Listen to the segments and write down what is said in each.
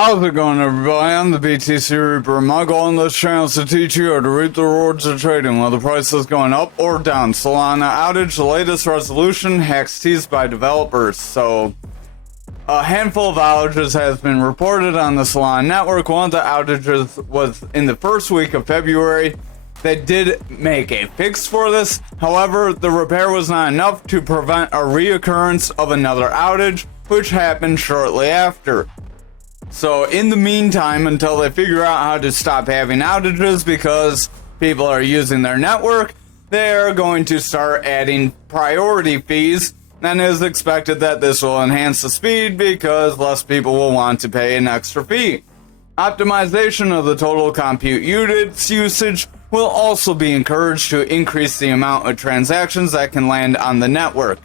How's it going, everybody? I'm the BTC Reaper. My goal on this channel is to teach you how to reap the rewards of trading while the price is going up or down. Solana outage, the latest resolution, hacks teased by developers. So, a handful of outages has been reported on the Solana network. One of the outages was in the first week of February. They did make a fix for this. However, the repair was not enough to prevent a reoccurrence of another outage, which happened shortly after. So in the meantime, until they figure out how to stop having outages because people are using their network, they're going to start adding priority fees, and it is expected that this will enhance the speed because less people will want to pay an extra fee. Optimization of the total compute units usage will also be encouraged to increase the amount of transactions that can land on the network.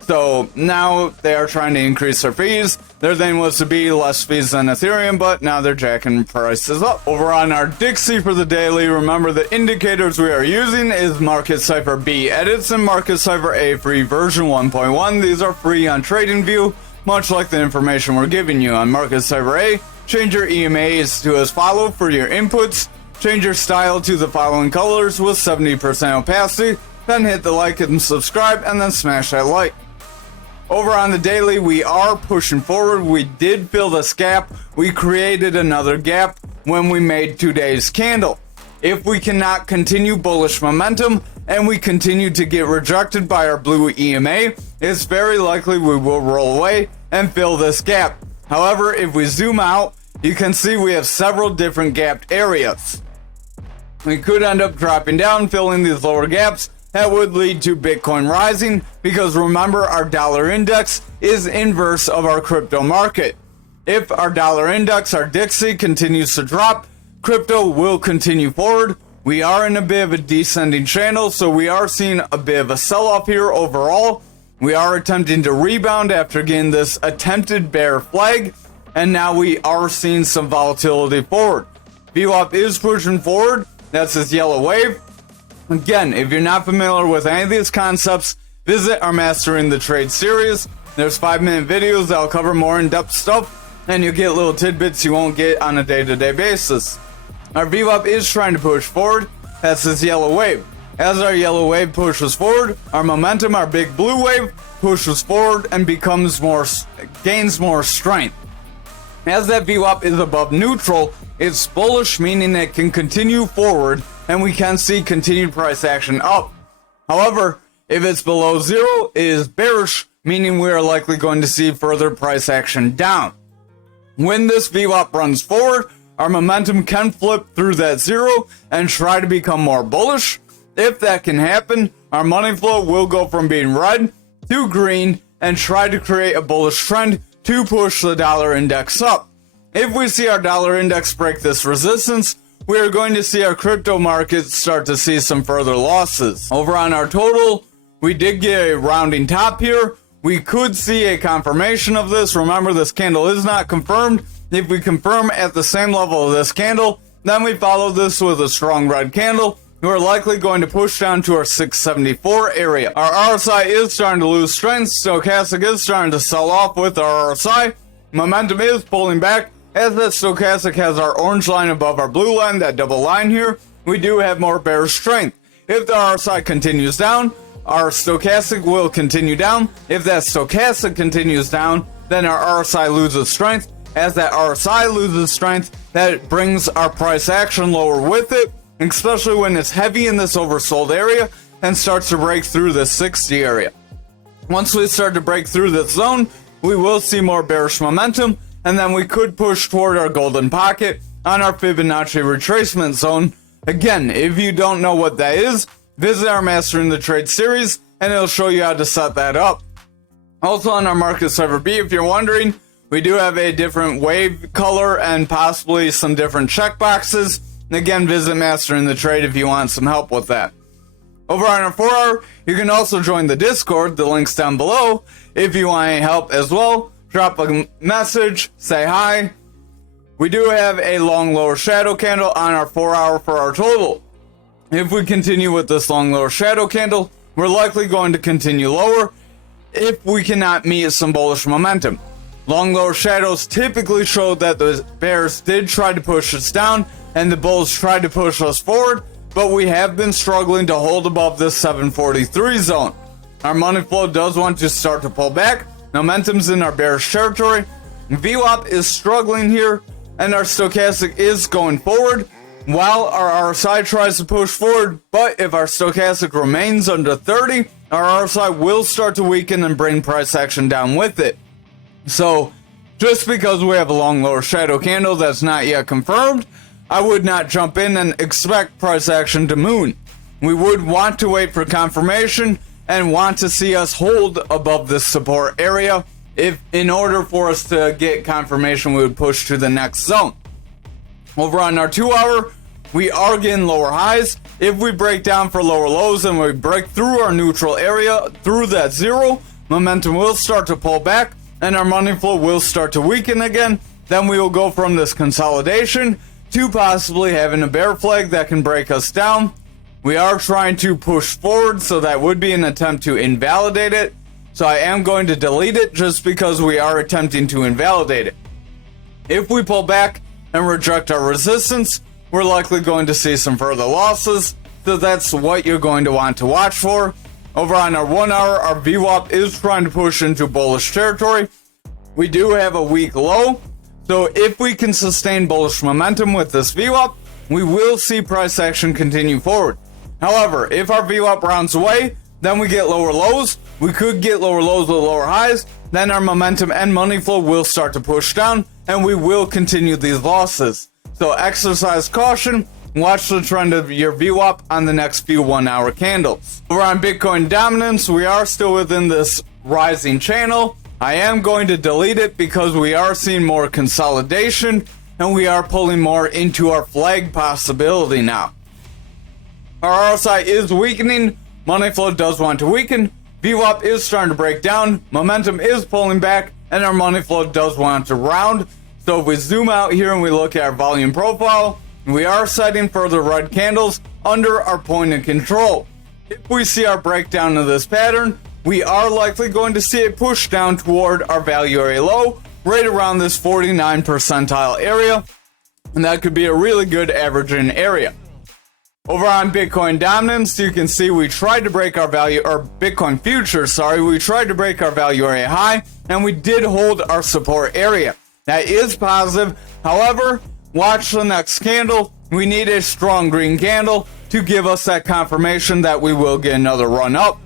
So now they are trying to increase their fees. Their thing was to be less fees than Ethereum, but now they're jacking prices up. Over on our Dixie for the daily, remember the indicators we are using is Market Cipher B edits and Market Cipher A free version 1.1. These are free on TradingView, much like the information we're giving you on Market Cipher A. Change your EMAs to as follow for your inputs. Change your style to the following colors with 70% opacity. Then hit the like and subscribe, and then smash that like. Over on the daily, we are pushing forward. We did fill this gap. We created another gap when we made today's candle. If we cannot continue bullish momentum and we continue to get rejected by our blue EMA, it's very likely we will roll away and fill this gap. However, if we zoom out, you can see we have several different gapped areas. We could end up dropping down, filling these lower gaps. That would lead to Bitcoin rising because remember our dollar index is inverse of our crypto market. If our dollar index, our Dixie, continues to drop, crypto will continue forward. We are in a bit of a descending channel, so we are seeing a bit of a sell-off here overall. We are attempting to rebound after getting this attempted bear flag, and now we are seeing some volatility forward. VWAP is pushing forward. That's this yellow wave. Again, if you're not familiar with any of these concepts, visit our Mastering the Trade series. There's 5-minute videos that'll cover more in-depth stuff, and you'll get little tidbits you won't get on a day-to-day basis. Our VWAP is trying to push forward. That's this yellow wave. As our yellow wave pushes forward, our momentum, our big blue wave, pushes forward and gains more strength. As that VWAP is above neutral, it's bullish, meaning it can continue forward and we can see continued price action up. However, if it's below zero, it is bearish, meaning we are likely going to see further price action down. When this VWAP runs forward, our momentum can flip through that zero and try to become more bullish. If that can happen, our money flow will go from being red to green and try to create a bullish trend to push the dollar index up. If we see our dollar index break this resistance, we are going to see our crypto markets start to see some further losses. Over on our total, we did get a rounding top here. We could see a confirmation of this. Remember, this candle is not confirmed. If we confirm at the same level of this candle, then we follow this with a strong red candle. We're likely going to push down to our 674 area. Our RSI is starting to lose strength. Stochastic is starting to sell off with our RSI. Momentum is pulling back. As that stochastic has our orange line above our blue line, that double line here, we do have more bearish strength. If the RSI continues down, our stochastic will continue down. If that stochastic continues down, then our RSI loses strength. As that RSI loses strength, that brings our price action lower with it, especially when it's heavy in this oversold area and starts to break through this 60 area. Once we start to break through this zone, we will see more bearish momentum, and then we could push toward our golden pocket on our Fibonacci retracement zone. Again, if you don't know what that is, visit our Mastering the Trade series, and it'll show you how to set that up. Also on our Market Cipher B, if you're wondering, we do have a different wave color and possibly some different checkboxes. Again, visit Mastering the Trade if you want some help with that. Over on our 4-hour, you can also join the Discord. The link's down below. If you want any help as well, drop a message, say hi. We do have a long lower shadow candle on our 4-hour for our total. If we continue with this long lower shadow candle, we're likely going to continue lower if we cannot meet some bullish momentum. Long lower shadows typically show that the bears did try to push us down and the bulls tried to push us forward, but we have been struggling to hold above this 743 zone. Our money flow does want to start to pull back. Momentum's in our bearish territory. VWAP is struggling here, and our stochastic is going forward while our RSI tries to push forward. But if our stochastic remains under 30, our RSI will start to weaken and bring price action down with it. So just because we have a long lower shadow candle that's not yet confirmed, I would not jump in and expect price action to moon. We would want to wait for confirmation and want to see us hold above this support area. If in order for us to get confirmation, we would push to the next zone. Over on our 2 hour, we are getting lower highs. If we break down for lower lows and we break through our neutral area, through that zero, momentum will start to pull back and our money flow will start to weaken again. Then we will go from this consolidation to possibly having a bear flag that can break us down. We are trying to push forward, so that would be an attempt to invalidate it. So I am going to delete it just because we are attempting to invalidate it. If we pull back and reject our resistance, we're likely going to see some further losses. So that's what you're going to want to watch for. Over on our 1 hour, our VWAP is trying to push into bullish territory. We do have a weak low. So if we can sustain bullish momentum with this VWAP, we will see price action continue forward. However, if our VWAP rounds away, then we get lower lows. We could get lower lows with lower highs. Then our momentum and money flow will start to push down, and we will continue these losses. So exercise caution. Watch the trend of your VWAP on the next few 1 hour candles. Over on Bitcoin dominance, we are still within this rising channel. I am going to delete it because we are seeing more consolidation and we are pulling more into our flag possibility now. Our RSI is weakening. Money flow does want to weaken. VWAP is starting to break down. Momentum is pulling back and our money flow does want to round. So if we zoom out here and we look at our volume profile, we are setting further red candles under our point of control. If we see our breakdown of this pattern, we are likely going to see a push down toward our value area low, right around this 49 percentile area, and that could be a really good averaging area. Over on Bitcoin dominance, you can see we tried to break our value, or Bitcoin futures, we tried to break our value area high, and we did hold our support area. That is positive. However, watch the next candle. We need a strong green candle to give us that confirmation that we will get another run up.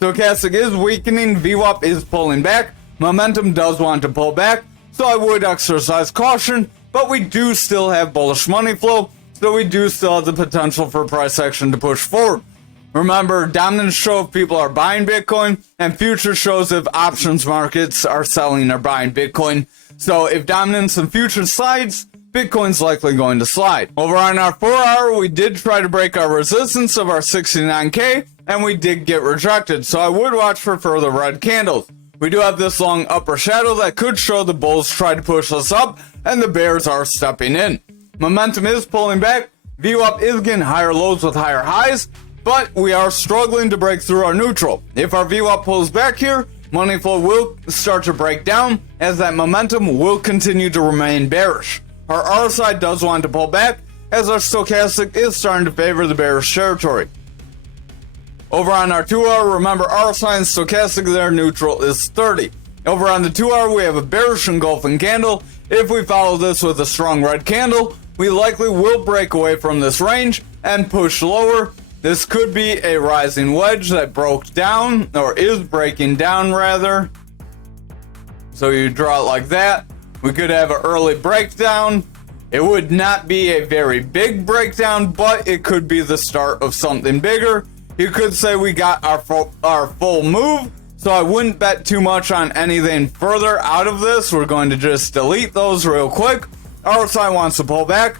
Stochastic is weakening, VWAP is pulling back, momentum does want to pull back, so I would exercise caution, but we do still have bullish money flow, so we do still have the potential for price action to push forward. Remember, dominance show if people are buying Bitcoin, and future shows if options markets are selling or buying Bitcoin. So if dominance and future slides, Bitcoin's likely going to slide. Over on our 4 hour, we did try to break our resistance of our 69K, and we did get rejected, so I would watch for further red candles. We do have this long upper shadow that could show the bulls try to push us up, and the bears are stepping in. Momentum is pulling back, VWAP is getting higher lows with higher highs, but we are struggling to break through our neutral. If our VWAP pulls back here, money flow will start to break down, as that momentum will continue to remain bearish. Our RSI does want to pull back, as our stochastic is starting to favor the bearish territory. Over on our 2 hour, remember RSI and stochastic, their neutral is 30. Over on the 2 hour, we have a bearish engulfing candle. If we follow this with a strong red candle, we likely will break away from this range and push lower. This could be a rising wedge that broke down, or is breaking down rather. So you draw it like that. We could have an early breakdown. It would not be a very big breakdown, but it could be the start of something bigger. You could say we got our full move, so I wouldn't bet too much on anything further out of this. We're going to just delete those real quick. RSI wants to pull back.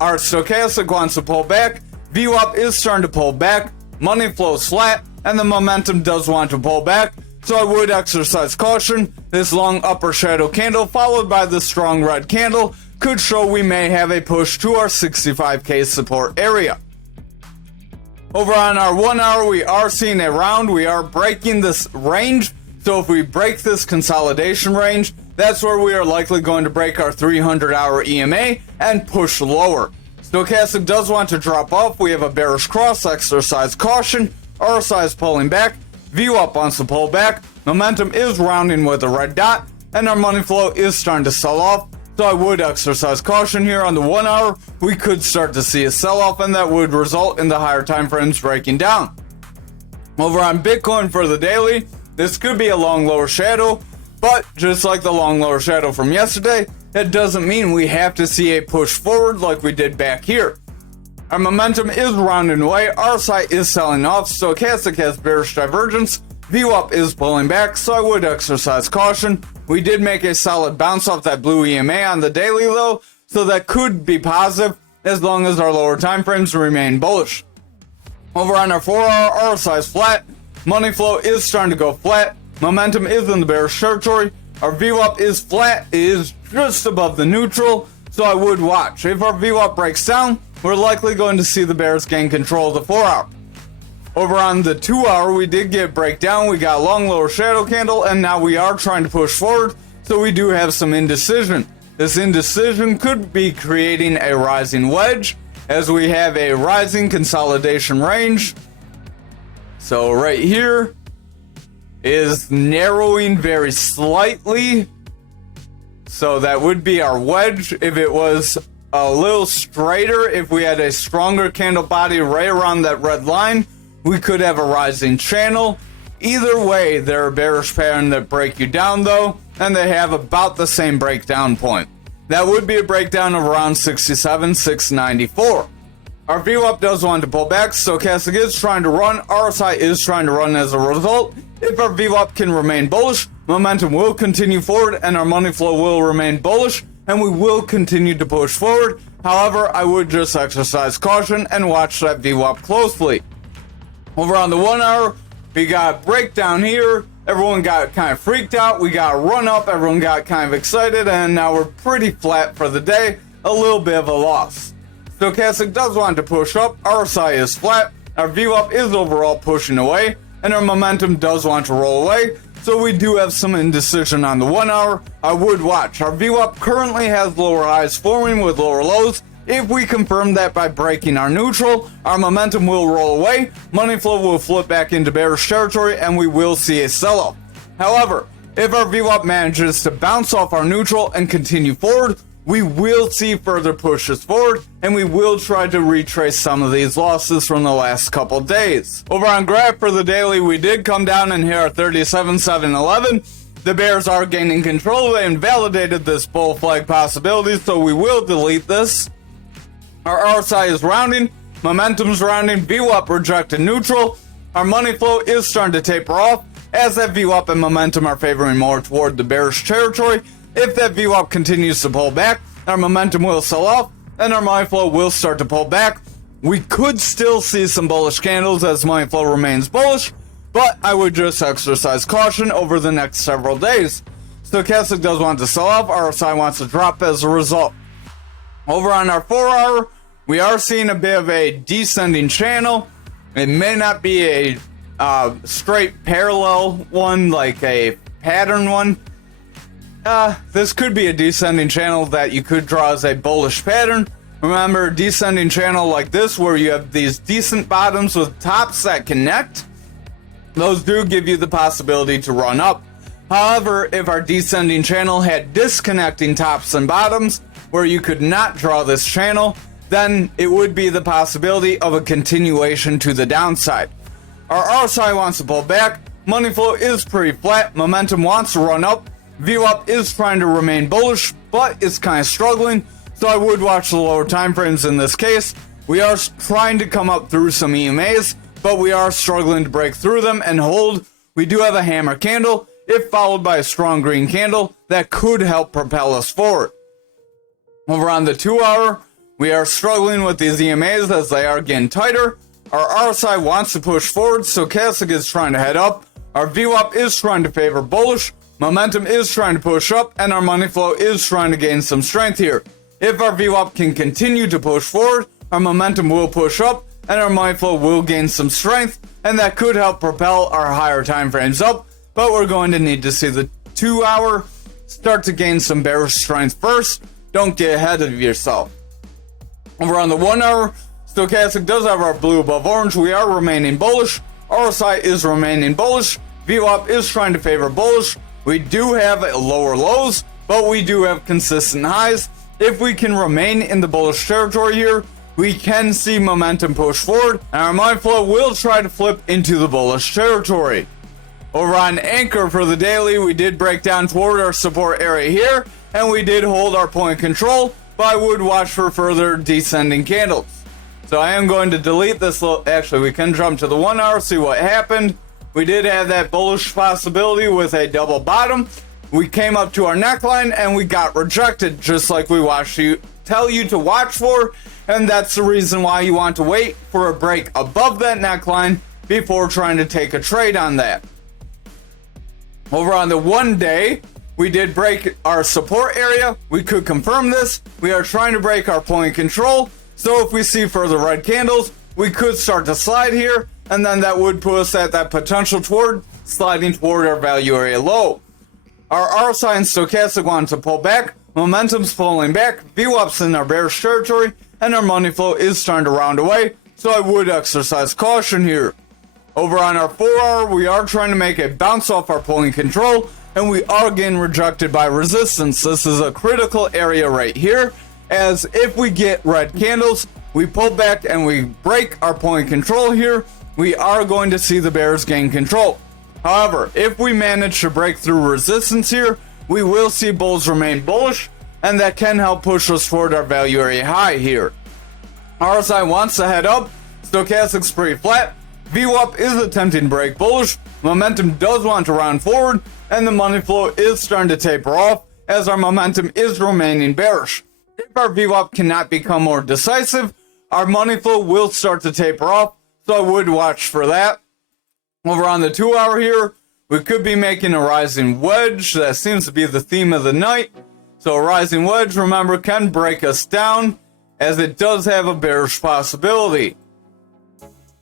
Our stochastic wants to pull back. VWAP is starting to pull back. Money flows flat, and the momentum does want to pull back. So I would exercise caution. This long upper shadow candle followed by the strong red candle could show we may have a push to our 65K support area. Over on our 1 hour, we are seeing a round. We are breaking this range. So if we break this consolidation range, that's where we are likely going to break our 300-hour EMA and push lower. Stochastic does want to drop off. We have a bearish cross, exercise caution. RSI is pulling back. VWAP wants to pull back. Momentum is rounding with a red dot, and our money flow is starting to sell off. So I would exercise caution here on the 1 hour. We could start to see a sell-off, and that would result in the higher time frames breaking down. Over on Bitcoin for the daily, this could be a long lower shadow, but just like the long lower shadow from yesterday, that doesn't mean we have to see a push forward like we did back here. Our momentum is rounding away, RSI is selling off, Stochastic has bearish divergence, VWAP is pulling back, so I would exercise caution. We did make a solid bounce off that blue EMA on the daily though, so that could be positive as long as our lower time frames remain bullish. Over on our 4 hour, RSI is flat, money flow is starting to go flat, momentum is in the bearish territory, our VWAP is flat, it is just above the neutral, so I would watch. If our VWAP breaks down, we're likely going to see the bears gain control of the 4 hour. Over on the 2 hour, we did get breakdown. We got a long lower shadow candle, and now we are trying to push forward, so we do have some indecision. This indecision could be creating a rising wedge, as we have a rising consolidation range. So right here is narrowing very slightly. So that would be our wedge. If it was a little straighter, if we had a stronger candle body right around that red line, we could have a rising channel. Either way, they're a bearish pattern that break you down though, and they have about the same breakdown point. That would be a breakdown of around 67,694. Our VWAP does want to pull back, Stochastic is trying to run, RSI is trying to run as a result. If our VWAP can remain bullish, momentum will continue forward and our money flow will remain bullish, and we will continue to push forward. However, I would just exercise caution and watch that VWAP closely. Over on the 1 hour, we got a breakdown here. Everyone got kind of freaked out. We got a run up. Everyone got kind of excited. And now we're pretty flat for the day. A little bit of a loss. Stochastic does want to push up. RSI is flat. Our VWAP is overall pushing away. And our momentum does want to roll away. So we do have some indecision on the 1 hour. I would watch. Our VWAP currently has lower highs forming with lower lows. If we confirm that by breaking our neutral, our momentum will roll away, money flow will flip back into bearish territory, and we will see a sell-off. However, if our VWAP manages to bounce off our neutral and continue forward, we will see further pushes forward, and we will try to retrace some of these losses from the last couple days. Over on graph for the daily, we did come down and hit our 37,711. The bears are gaining control. They invalidated this bull flag possibility, so we will delete this. Our RSI is rounding, momentum's rounding, VWAP rejected neutral. Our money flow is starting to taper off as that VWAP and momentum are favoring more toward the bearish territory. If that VWAP continues to pull back, our momentum will sell off and our money flow will start to pull back. We could still see some bullish candles as money flow remains bullish, but I would just exercise caution over the next several days. Stochastic does want to sell off, RSI wants to drop as a result. Over on our 4 hour, we are seeing a bit of a descending channel. It may not be a straight parallel one, like a pattern one. This could be a descending channel that you could draw as a bullish pattern. Remember, descending channel like this, where you have these decent bottoms with tops that connect, those do give you the possibility to run up. However, if our descending channel had disconnecting tops and bottoms, where you could not draw this channel, then it would be the possibility of a continuation to the downside. Our RSI wants to pull back, money flow is pretty flat, momentum wants to run up, VWAP is trying to remain bullish, but it's kind of struggling, so I would watch the lower time frames in this case. We are trying to come up through some EMAs, but we are struggling to break through them and hold. We do have a hammer candle, if followed by a strong green candle, that could help propel us forward. Over on the 2 hour, we are struggling with these EMAs as they are getting tighter. Our RSI wants to push forward, Stochastic is trying to head up. Our VWAP is trying to favor bullish, momentum is trying to push up, and our money flow is trying to gain some strength here. If our VWAP can continue to push forward, our momentum will push up, and our money flow will gain some strength, and that could help propel our higher time frames up, but we're going to need to see the 2 hour start to gain some bearish strength first. Don't get ahead of yourself. Over on the 1 hour, stochastic does have our blue above orange. We are remaining bullish. RSI is remaining bullish. VWAP is trying to favor bullish. We do have lower lows, but we do have consistent highs. If we can remain in the bullish territory here, we can see momentum push forward, and our money flow will try to flip into the bullish territory. Over on Ankr for the daily, we did break down toward our support area here, and we did hold our point control, but I would watch for further descending candles. So I am going to delete this actually, we can jump to the 1 hour, see what happened. We did have that bullish possibility with a double bottom. We came up to our neckline and we got rejected, just like we tell you to watch for, and that's the reason why you want to wait for a break above that neckline before trying to take a trade on that. Over on the 1 day, we did break our support area. We could confirm this. We are trying to break our point control, so if we see further red candles, we could start to slide here, and then that would put us at that potential toward sliding toward our value area low. Our RSI and stochastic want to pull back, momentum's pulling back, VWAP's in our bearish territory, and our money flow is starting to round away, so I would exercise caution here. Over on our 4 hour, we are trying to make a bounce off our pulling control, and we are getting rejected by resistance. This is a critical area right here, as if we get red candles, we pull back and we break our point control here, we are going to see the bears gain control. However, if we manage to break through resistance here, we will see bulls remain bullish, and that can help push us toward our value area high here. RSI wants to head up, stochastic's pretty flat, VWAP is attempting to break bullish, momentum does want to round forward, and the money flow is starting to taper off as our momentum is remaining bearish. If our VWAP cannot become more decisive, our money flow will start to taper off, so I would watch for that. Over on the 2 hour here, we could be making a rising wedge. That seems to be the theme of the night. So a rising wedge, remember, can break us down, as it does have a bearish possibility.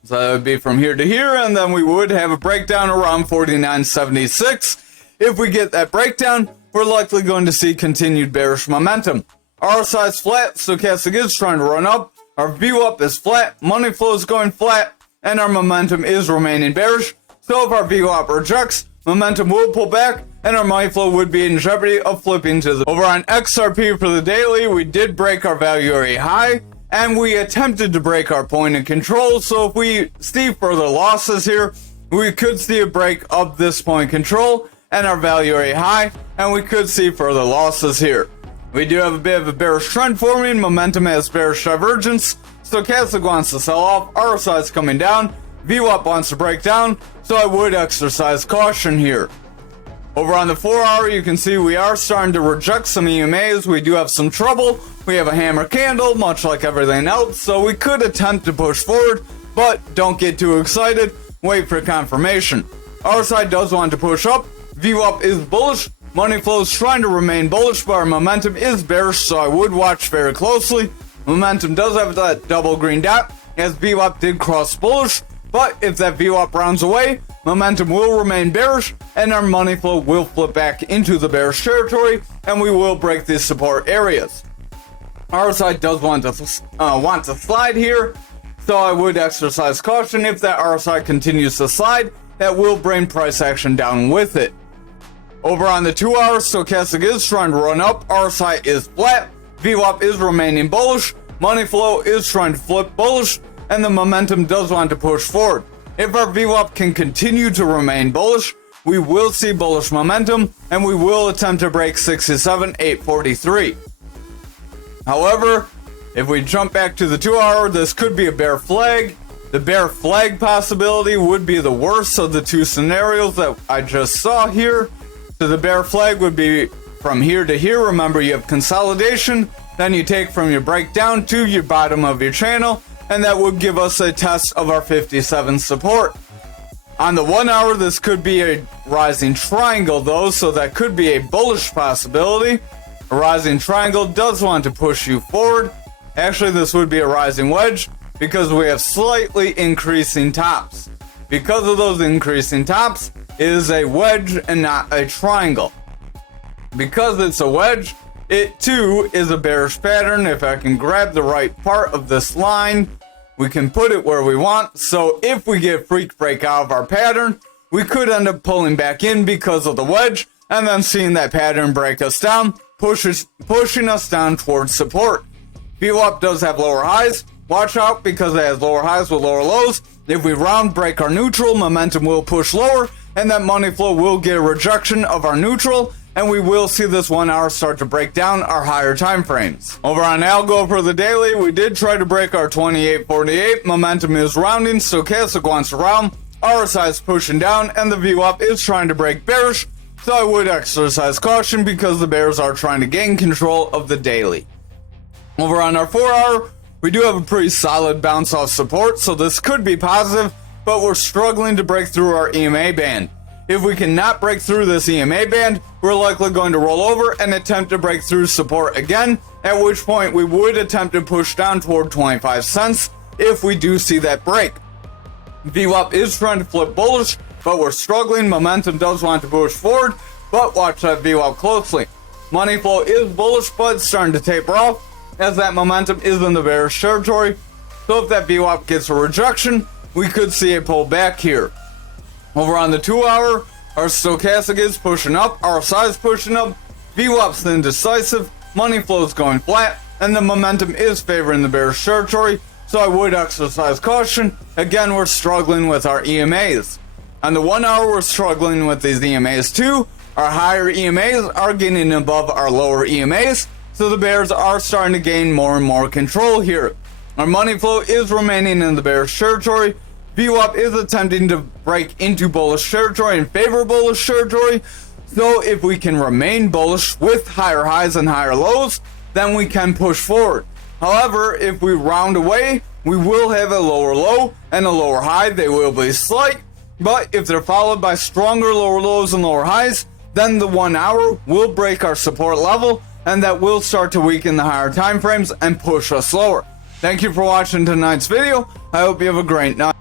So that would be from here to here, and then we would have a breakdown around 49.76. If we get that breakdown, we're likely going to see continued bearish momentum. RSI is flat, stochastic is trying to run up, our VWAP is flat, money flow is going flat, and our momentum is remaining bearish. So if our VWAP rejects, momentum will pull back, and our money flow would be in jeopardy of flipping to the... Over on XRP for the daily, we did break our value area high, and we attempted to break our point of control, so if we see further losses here, we could see a break of this point control and our value area high, and we could see further losses here. We do have a bit of a bearish trend forming, momentum has bearish divergence, stochastic wants to sell off, RSI is coming down, VWAP wants to break down, so I would exercise caution here. Over on the 4 hour, you can see we are starting to reject some EMAs. We do have some trouble. We have a hammer candle, much like everything else, so we could attempt to push forward, but don't get too excited. Wait for confirmation. RSI does want to push up. VWAP is bullish. Money flow is trying to remain bullish, but our momentum is bearish, so I would watch very closely. Momentum does have that double green dot, as VWAP did cross bullish, but if that VWAP rounds away, momentum will remain bearish, and our money flow will flip back into the bearish territory, and we will break these support areas. RSI does want to slide here, so I would exercise caution. If that RSI continues to slide, that will bring price action down with it. Over on the 2 hour, stochastic is trying to run up, RSI is flat, VWAP is remaining bullish, money flow is trying to flip bullish, and the momentum does want to push forward. If our VWAP can continue to remain bullish, we will see bullish momentum, and we will attempt to break 67,843. However, if we jump back to the 2 hour, this could be a bear flag. The bear flag possibility would be the worst of the two scenarios that I just saw here. So the bear flag would be from here to here. Remember, you have consolidation, then you take from your breakdown to your bottom of your channel, and that would give us a test of our 57 support. On the 1 hour, this could be a rising triangle though, so that could be a bullish possibility. A rising triangle does want to push you forward. Actually, this would be a rising wedge because we have slightly increasing tops. Because of those increasing tops, it is a wedge and not a triangle. Because it's a wedge, it too is a bearish pattern. If I can grab the right part of this line, we can put it where we want. So if we get freak break out of our pattern, we could end up pulling back in because of the wedge, and then seeing that pattern break us down, pushing us down towards support. VWAP does have lower highs. Watch out because it has lower highs with lower lows. If we round break our neutral, momentum will push lower, and that money flow will get a rejection of our neutral, and we will see this 1 hour start to break down our higher time frames. Over on ALGO for the daily, we did try to break our 2848. Momentum is rounding, stochastic wants to round, RSI is pushing down, and the VWAP is trying to break bearish, so I would exercise caution because the bears are trying to gain control of the daily. Over on our 4 hour, we do have a pretty solid bounce off support, so this could be positive, but we're struggling to break through our EMA band. If we cannot break through this EMA band, we're likely going to roll over and attempt to break through support again, at which point we would attempt to push down toward 25 cents if we do see that break. VWAP is trying to flip bullish, but we're struggling. Momentum does want to push forward, but watch that VWAP closely. Money flow is bullish, but it's starting to taper off as that momentum is in the bearish territory. So if that VWAP gets a rejection, we could see a pull back here. Over on the 2 hour, our stochastic is pushing up, RSI is pushing up, VWAP's indecisive, money flow is going flat, and the momentum is favoring the bearish territory, so I would exercise caution. Again, we're struggling with our EMAs. On the 1 hour, we're struggling with these EMAs too. Our higher EMAs are getting above our lower EMAs, so the bears are starting to gain more and more control here. Our money flow is remaining in the bearish territory. VWAP is attempting to break into bullish territory and favor bullish territory. So if we can remain bullish with higher highs and higher lows, then we can push forward. However, if we round away, we will have a lower low and a lower high. They will be slight, but if they're followed by stronger lower lows and lower highs, then the 1 hour will break our support level, and that will start to weaken the higher time frames and push us lower. Thank you for watching tonight's video. I hope you have a great night.